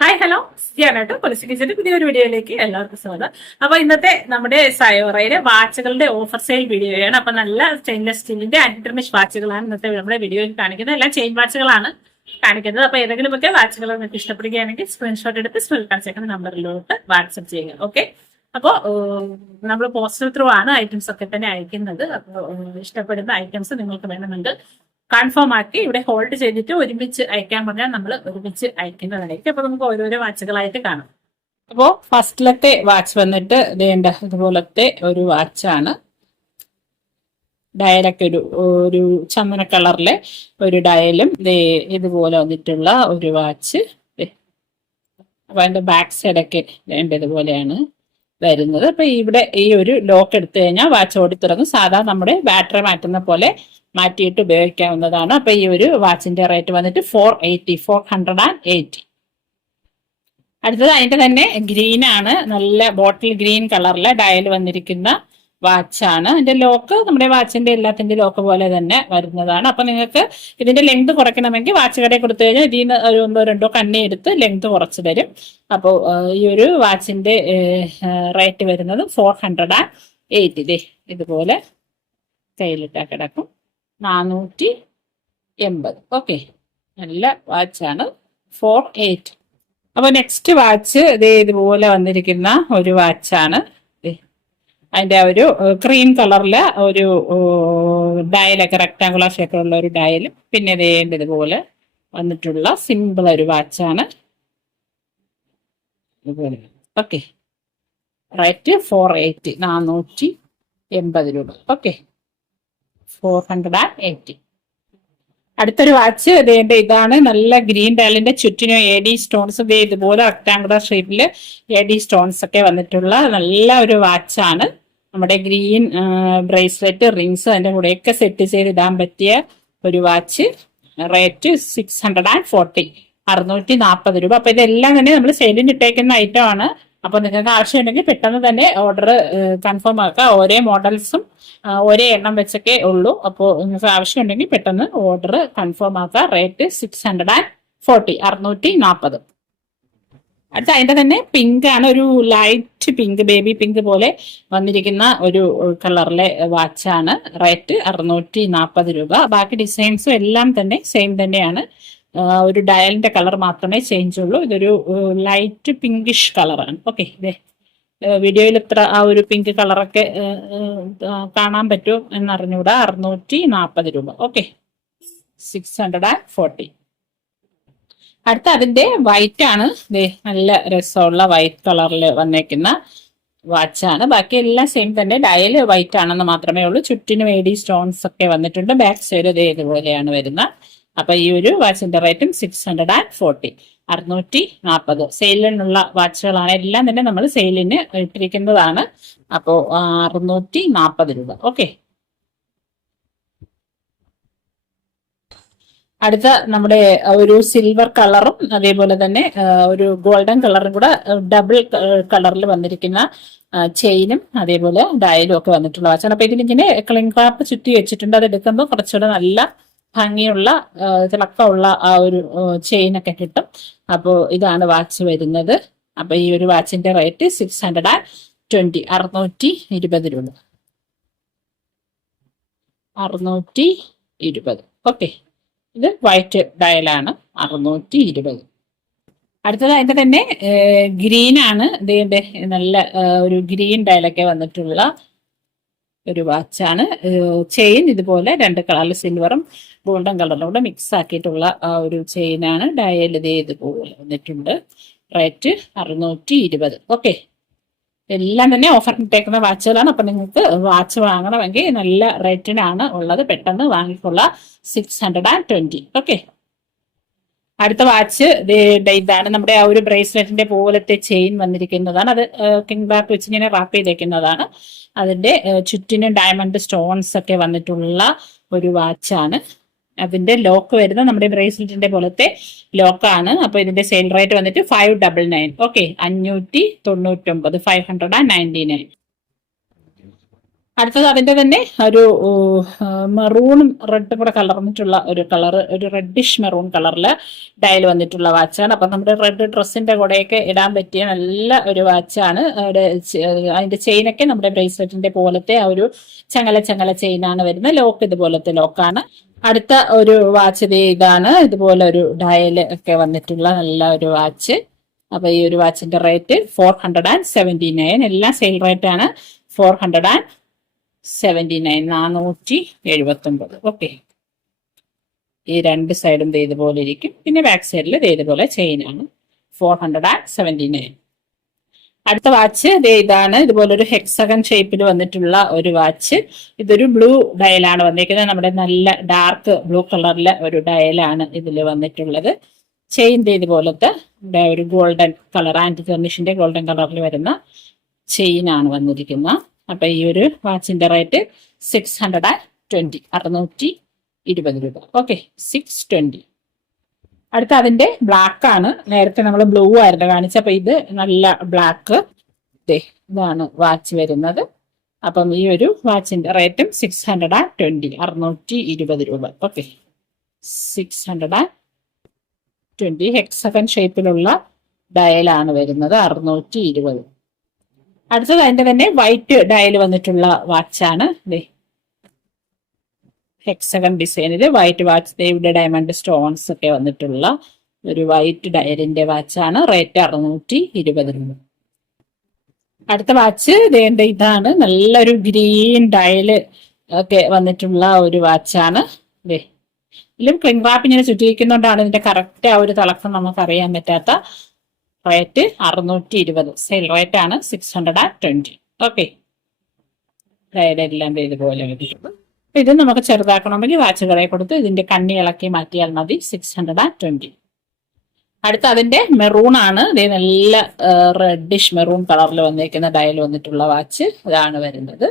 Hi hello സിയാനായിട്ട് police കിച്ചന്റെ പുതിയൊരു വീഡിയോയിലേക്ക് എല്ലാവർക്കും സ്വാഗതം. അപ്പൊ ഇന്നത്തെ നമ്മുടെ സയോറയിലെ വാച്ചുകളുടെ ഓഫർ സെയിൽ വീഡിയോയാണ്. അപ്പൊ നല്ല സ്റ്റെയിൻലെസ് സ്റ്റീലിന്റെ ആന്റിഡർമിഷ് വാച്ചുകളാണ് ഇന്നത്തെ നമ്മുടെ വീഡിയോയിൽ കാണിക്കുന്നത്. എല്ലാം ചെയിൻ വാച്ചുകളാണ് കാണിക്കുന്നത്. അപ്പൊ ഏതെങ്കിലുമൊക്കെ വാച്ചുകൾ നിങ്ങൾക്ക് ഇഷ്ടപ്പെടുകയാണെങ്കിൽ സ്ക്രീൻഷോട്ട് എടുത്ത് സ്ക്രീനിൽ കാണിച്ചേക്കുന്ന നമ്പറിലോട്ട് വാട്സപ്പ് ചെയ്യുക. ഓക്കെ, അപ്പോൾ നമ്മൾ പോസ്റ്റൽ ത്രൂ ആണ് ഐറ്റംസ് ഒക്കെ തന്നെ അയക്കുന്നത്. അപ്പോൾ ഇഷ്ടപ്പെടുന്ന ഐറ്റംസ് നിങ്ങൾക്ക് വേണമെങ്കിൽ കൺഫേം ആക്കി ഇവിടെ ഹോൾഡ് ചെയ്തിട്ട് ഒരുമിച്ച് അയക്കാൻ പറഞ്ഞാൽ നമ്മൾ ഒരുമിച്ച് അയക്കുന്നതായിരിക്കും. അപ്പൊ നമുക്ക് ഓരോരോ വാച്ചുകളായിട്ട് കാണാം. അപ്പോൾ ഫസ്റ്റിലത്തെ വാച്ച് വന്നിട്ട് വേണ്ട ഇതുപോലത്തെ ഒരു വാച്ചാണ്. ഡയലൊക്കെ ഒരു ചന്ദന കളറിലെ ഒരു ഡയലും ഇതുപോലെ വന്നിട്ടുള്ള ഒരു വാച്ച്. അപ്പൊ അതിന്റെ ബാക്ക് സൈഡൊക്കെ വേണ്ട ഇതുപോലെയാണ് വരുന്നത്. അപ്പൊ ഇവിടെ ഈ ഒരു ലോക്ക് എടുത്തു കഴിഞ്ഞാൽ വാച്ച് ഓടി തുറന്ന് സാധാ നമ്മുടെ ബാറ്ററി മാറ്റുന്ന പോലെ മാറ്റിയിട്ട് ഉപയോഗിക്കാവുന്നതാണ്. അപ്പൊ ഈ ഒരു വാച്ചിന്റെ റേറ്റ് വന്നിട്ട് 480. അടുത്തത് അതിന്റെ തന്നെ ഗ്രീൻ ആണ്. നല്ല ബോട്ടിൽ ഗ്രീൻ കളറിലെ ഡയൽ വന്നിരിക്കുന്ന വാച്ചാണ്. അതിന്റെ ലോക്ക് നമ്മുടെ വാച്ചിന്റെ എല്ലാത്തിന്റെ ലോക്ക് പോലെ തന്നെ വരുന്നതാണ്. അപ്പൊ നിങ്ങൾക്ക് ഇതിന്റെ ലെങ്ത് കുറയ്ക്കണമെങ്കിൽ വാച്ച് കടയിൽ കൊടുത്തു കഴിഞ്ഞാൽ ഇതിൽ നിന്ന് ഒരു 1-2 കണ്ണി എടുത്ത് ലെങ്ത് കുറച്ച് തരും. അപ്പോൾ ഈ ഒരു വാച്ചിന്റെ റേറ്റ് വരുന്നത് 480. ഇതുപോലെ കയ്യിലിട്ടാ കിടക്കും. 480. ഓക്കെ, നല്ല വാച്ചാണ്. 480. അപ്പൊ നെക്സ്റ്റ് വാച്ച് ഇതുപോലെ വന്നിരിക്കുന്ന ഒരു വാച്ചാണ്. അതിന്റെ ഒരു ക്രീം കളറിലെ ഒരു ഡയലൊക്കെ റെക്ടാങ്കുലർ ഷേപ്പിലുള്ള ഒരു ഡയലും പിന്നെ ഇതുപോലെ വന്നിട്ടുള്ള സിമ്പിൾ ഒരു വാച്ചാണ്. ഇതുപോലെ ഓക്കെ, റേറ്റ് 480. 480 രൂപ. ഓക്കെ, 480. അടുത്തൊരു വാച്ച് ഇതാണ്. നല്ല ഗ്രീൻ ഡയലിന്റെ ചുറ്റിനും AD സ്റ്റോൺസ് ഇതുപോലെ റെക്ടാങ്കുലർ ഷേപ്പില് AD സ്റ്റോൺസ് ഒക്കെ വന്നിട്ടുള്ള നല്ല ഒരു വാച്ചാണ്. നമ്മുടെ ഗ്രീൻ ബ്രേസ്ലെറ്റ് റിങ്സ് അതിന്റെ കൂടെയൊക്കെ സെറ്റ് ചെയ്ത് ഇടാൻ പറ്റിയ ഒരു വാച്ച്. റേറ്റ് 640. 640 രൂപ. അപ്പൊ ഇതെല്ലാം തന്നെ നമ്മൾ സെയിലിന് ഇട്ടേക്കുന്ന ഐറ്റം ആണ്. അപ്പൊ നിങ്ങൾക്ക് ആവശ്യമുണ്ടെങ്കിൽ പെട്ടെന്ന് തന്നെ ഓർഡർ കൺഫേം ആക്കുക. ഓരോ മോഡൽസും ഒരേ എണ്ണം വെച്ചൊക്കെ ഉള്ളൂ. അപ്പോൾ നിങ്ങൾക്ക് ആവശ്യമുണ്ടെങ്കിൽ പെട്ടെന്ന് ഓർഡർ കൺഫേം ആക്കുക. റേറ്റ് 640. 640. അടുത്ത അതിന്റെ തന്നെ പിങ്ക് ആണ്. ഒരു ലൈറ്റ് പിങ്ക്, ബേബി പിങ്ക് പോലെ വന്നിരിക്കുന്ന ഒരു കളറിലെ വാച്ചാണ്. റേറ്റ് 640 രൂപ. ബാക്കി ഡിസൈൻസും എല്ലാം തന്നെ സെയിം തന്നെയാണ്. ഒരു ഡയലിന്റെ കളർ മാത്രമേ ചേഞ്ച് ഉള്ളൂ. ഇതൊരു ലൈറ്റ് പിങ്കിഷ് കളറാണ്. ഓക്കെ, ഇതേ വീഡിയോയിൽ ഇത്ര ആ ഒരു പിങ്ക് കളറൊക്കെ കാണാൻ പറ്റും എന്നറിഞ്ഞൂടാ. 640 രൂപ. ഓക്കെ, 640. അടുത്ത അതിന്റെ വൈറ്റ് ആണ്. നല്ല രസമുള്ള വൈറ്റ് കളറിൽ വന്നേക്കുന്ന വാച്ചാണ്. ബാക്കി എല്ലാം സെയിം തന്നെ. ഡയൽ വൈറ്റ് ആണെന്ന് മാത്രമേ ഉള്ളൂ. ചുറ്റിനും AD സ്റ്റോൺസ് ഒക്കെ വന്നിട്ടുണ്ട്. ബാക്ക് സൈഡ് ഇതുപോലെയാണ് വരുന്നത്. അപ്പൊ ഈ ഒരു വാച്ചിന്റെ റേറ്റും 640. 640. സെയിലിനുള്ള വാച്ചുകളാണ്. എല്ലാം തന്നെ നമ്മൾ സെയിലിന് ഇട്ടിരിക്കുന്നതാണ്. അപ്പോ 640 രൂപ. ഓക്കെ, അടുത്ത നമ്മുടെ ഒരു സിൽവർ കളറും അതേപോലെ തന്നെ ഒരു ഗോൾഡൻ കളറും കൂടെ ഡബിൾ കളറിൽ വന്നിരിക്കുന്ന ചെയിനും അതേപോലെ ഡയലും ഒക്കെ വന്നിട്ടുള്ള വാച്ചാണ്. അപ്പൊ ഇതിലിങ്ങനെ ക്ലിംഗ് റാപ്പ് ചുറ്റി വെച്ചിട്ടുണ്ട്. അത് എടുക്കുമ്പോൾ കുറച്ചുകൂടെ നല്ല ഭംഗിയുള്ള തിളക്കമുള്ള ആ ഒരു ചെയിനൊക്കെ കിട്ടും. അപ്പോൾ ഇതാണ് വാച്ച് വരുന്നത്. അപ്പൊ ഈ ഒരു വാച്ചിന്റെ റേറ്റ് 620. 620 രൂപ. 620. ഓക്കെ, ഇത് വൈറ്റ് ഡയലാണ്. 620. അടുത്തത് അതിന്റെ തന്നെ ഗ്രീൻ ആണ്. ഇതിന്റെ നല്ല ഒരു ഗ്രീൻ ഡയലൊക്കെ വന്നിട്ടുള്ള ഒരു വാച്ചാണ്. ചെയിൻ ഇതുപോലെ 2 കളറിൽ സിൽവറും ഗോൾഡൻ കളറിലും കൂടെ മിക്സ് ആക്കിയിട്ടുള്ള ആ ഒരു ചെയിനാണ്. ഡയൽ ഇതുപോലെ വന്നിട്ടുണ്ട്. റേറ്റ് 620. ഓക്കെ, എല്ലാം തന്നെ ഓഫർ ഇട്ടേക്കുന്ന വാച്ചുകളാണ്. അപ്പൊ നിങ്ങൾക്ക് വാച്ച് വാങ്ങണമെങ്കിൽ നല്ല റേറ്റിനാണ് ഉള്ളത്. പെട്ടെന്ന് വാങ്ങിക്കൊള്ള. 620. ഓക്കെ, അടുത്ത വാച്ച് ഇതാണ്. നമ്മുടെ ആ ഒരു ബ്രേസ്ലെറ്റിന്റെ പോലത്തെ ചെയിൻ വന്നിരിക്കുന്നതാണ്. അത് കിങ് ബാക്ക് വെച്ച് ഇങ്ങനെ റാപ്പ് ചെയ്തേക്കുന്നതാണ്. അതിന്റെ ചുറ്റിനും ഡയമണ്ട് സ്റ്റോൺസ് ഒക്കെ വന്നിട്ടുള്ള ഒരു വാച്ചാണ്. അതിന്റെ ലോക്ക് വരുന്നത് നമ്മുടെ ബ്രേസ്ലെറ്റിന്റെ പോലത്തെ ലോക്കാണ്. അപ്പൊ ഇതിന്റെ സെയിൽ റേറ്റ് വന്നിട്ട് 599. ഓക്കെ, 599. 599. അടുത്തത് അതിന്റെ തന്നെ ഒരു മെറൂണും റെഡും കൂടെ കലർന്നിട്ടുള്ള ഒരു കളർ, ഒരു റെഡിഷ് മെറൂൺ കളറില് ഡയൽ വന്നിട്ടുള്ള വാച്ചാണ്. അപ്പൊ നമ്മുടെ റെഡ് ഡ്രസ്സിന്റെ കൂടെയൊക്കെ ഇടാൻ പറ്റിയ നല്ല ഒരു വാച്ചാണ്. അതിന്റെ ചെയിനൊക്കെ നമ്മുടെ ബ്രേസ്ലെറ്റിന്റെ പോലത്തെ ആ ഒരു ചങ്ങല ചങ്ങല ചെയിനാണ് വരുന്നത്. ലോക്ക് ഇതുപോലത്തെ ലോക്കാണ്. അടുത്ത ഒരു വാച്ച് ഇതാണ്. ഇതുപോലെ ഒരു ഡയൽ ഒക്കെ വന്നിട്ടുള്ള നല്ല ഒരു വാച്ച്. അപ്പൊ ഈ ഒരു വാച്ചിന്റെ റേറ്റ് 479. എല്ലാം സെയിൽ റേറ്റ് ആണ്. 479, 479. ഓക്കെ. ഈ രണ്ട് സൈഡും ഇതുപോലെ ഇരിക്കും. പിന്നെ ബാക്ക് സൈഡിൽ ഇതുപോലെ ചെയിനാണ്. 479. അടുത്ത വാച്ച് ഇതാണ്. ഇതുപോലെ ഒരു ഹെക്സഗൺ ഷേപ്പിൽ വന്നിട്ടുള്ള ഒരു വാച്ച്. ഇതൊരു ബ്ലൂ ഡയലാണ് വന്നിരിക്കുന്നത്. നമ്മുടെ നല്ല ഡാർക്ക് ബ്ലൂ കളറിലെ ഒരു ഡയലാണ് ഇതിൽ വന്നിട്ടുള്ളത്. ചെയിൻ ഇതുപോലത്തെ ഒരു ഗോൾഡൻ കളർ, ആന്റി ടെർണിഷിന്റെ ഗോൾഡൻ കളറിൽ വരുന്ന ചെയിനാണ് വന്നിരിക്കുന്നത്. അപ്പൊ ഈ ഒരു വാച്ചിന്റെ റേറ്റ് 620, 620 രൂപ. ഓക്കെ, 620. അടുത്ത അതിന്റെ ബ്ലാക്ക് ആണ്. നേരത്തെ നമ്മൾ ബ്ലൂ ആയിരുന്നു കാണിച്ചത്. അപ്പൊ ഇത് നല്ല ബ്ലാക്ക് ഇതാണ് വാച്ച് വരുന്നത്. അപ്പം ഈ ഒരു വാച്ചിന്റെ റേറ്റും 620, 620 രൂപ. ഓക്കെ, 620. ഹെക്സഗൺ ഷേപ്പിലുള്ള ഡയലാണ് വരുന്നത്. 620. അടുത്തത് അതിന്റെ തന്നെ വൈറ്റ് ഡയൽ വന്നിട്ടുള്ള വാച്ചാണ്. ഹെക്സഗൺ ഡിസൈനില് വൈറ്റ് വാച്ച്. ഇവിടെ ഡയമണ്ട് സ്റ്റോൺസ് ഒക്കെ വന്നിട്ടുള്ള ഒരു വൈറ്റ് ഡയലിന്റെ വാച്ചാണ്. റേറ്റ് 620 രൂപ. അടുത്ത വാച്ച് ഇതാണ്. നല്ലൊരു ഗ്രീൻ ഡയല് ഒക്കെ വന്നിട്ടുള്ള ഒരു വാച്ചാണ്. ഇതിലും ക്ലിംഗ് റാപ്പ് ഇങ്ങനെ ചുറ്റിയിരിക്കുന്നതുകൊണ്ടാണ് ഇതിന്റെ കറക്റ്റ് ആ ഒരു തിളക്കം നമുക്ക് അറിയാൻ പറ്റാത്ത. റേറ്റ് 620. സെയിൽ റേറ്റ് ആണ് 620. ഓക്കെ, എല്ലാം ഇതുപോലെ വന്നിട്ടുണ്ട്. ഇത് നമുക്ക് ചെറുതാക്കണമെങ്കിൽ വാച്ചുകളെ കൊടുത്ത് ഇതിന്റെ കണ്ണി ഇളക്കി മാറ്റിയാൽ മതി. 620. അടുത്ത അതിന്റെ മെറൂൺ ആണ്. നല്ല റെഡിഷ് മെറൂൺ കളറിൽ വന്നിരിക്കുന്ന ഡയൽ വന്നിട്ടുള്ള വാച്ച് ഇതാണ് വരുന്നത്.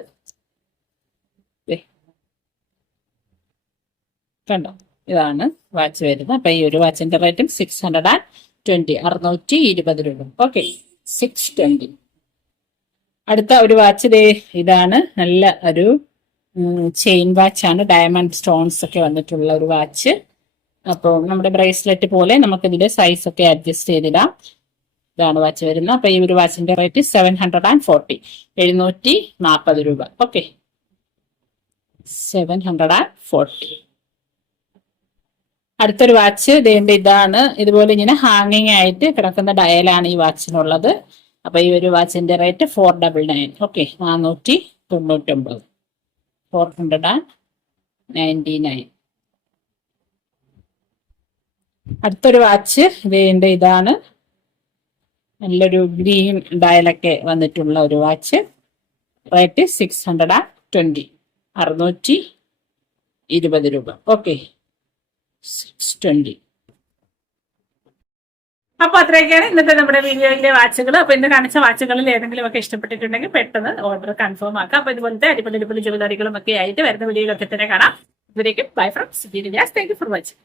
കണ്ടോ, ഇതാണ് വാച്ച് വരുന്നത്. അപ്പൊ ഈ ഒരു വാച്ചിന്റെ റേറ്റും 620, 620 രൂപ. ഓക്കെ, 620. അടുത്ത ഒരു വാച്ച് ഇതാണ്. നല്ല ഒരു ചെയിൻ വാച്ചാണ്. ഡയമണ്ട് സ്റ്റോൺസ് ഒക്കെ വന്നിട്ടുള്ള ഒരു വാച്ച്. അപ്പോൾ നമ്മുടെ ബ്രേസ്ലെറ്റ് പോലെ നമുക്ക് ഇതിന്റെ സൈസ് ഒക്കെ അഡ്ജസ്റ്റ് ചെയ്തിടാം. ഇതാണ് വാച്ച് വരുന്നത്. അപ്പൊ ഈ ഒരു വാച്ചിന്റെ റേറ്റ് 740, 740 രൂപ. ഓക്കെ, 740. അടുത്തൊരു വാച്ച് ഇതാണ്. ഇതുപോലെ ഇങ്ങനെ ഹാങ്ങിങ് ആയിട്ട് കിടക്കുന്ന ഡയലാണ് ഈ വാച്ചിനുള്ളത്. അപ്പൊ ഈ ഒരു വാച്ചിന്റെ റേറ്റ് 499. ഓക്കെ, 499, 499. അടുത്തൊരു വാച്ച് ഇതാണ്. നല്ലൊരു ഗ്രീൻ ഡയലൊക്കെ വന്നിട്ടുള്ള ഒരു വാച്ച്. റേറ്റ് 620, 620 രൂപ. ഓക്കെ, 620. അപ്പൊ അത്രയൊക്കെയാണ് ഇന്നത്തെ നമ്മുടെ വീഡിയോയിലെ വാച്ചുകൾ. അപ്പൊ ഇന്ന് കാണിച്ച വാച്ചുകളിൽ ഏതെങ്കിലും ഒക്കെ ഇഷ്ടപ്പെട്ടിട്ടുണ്ടെങ്കിൽ പെട്ടെന്ന് ഓർഡർ കൺഫേം ആക്കാം. അപ്പൊ ഇതുപോലത്തെ അടിപൊളി ജ്വല്ലറികളും ഒക്കെ ആയിട്ട് വരുന്ന വീഡിയോയിലൊക്കെ തന്നെ കാണാം. ഇതിലേക്കും buy from city. Thank you for watching.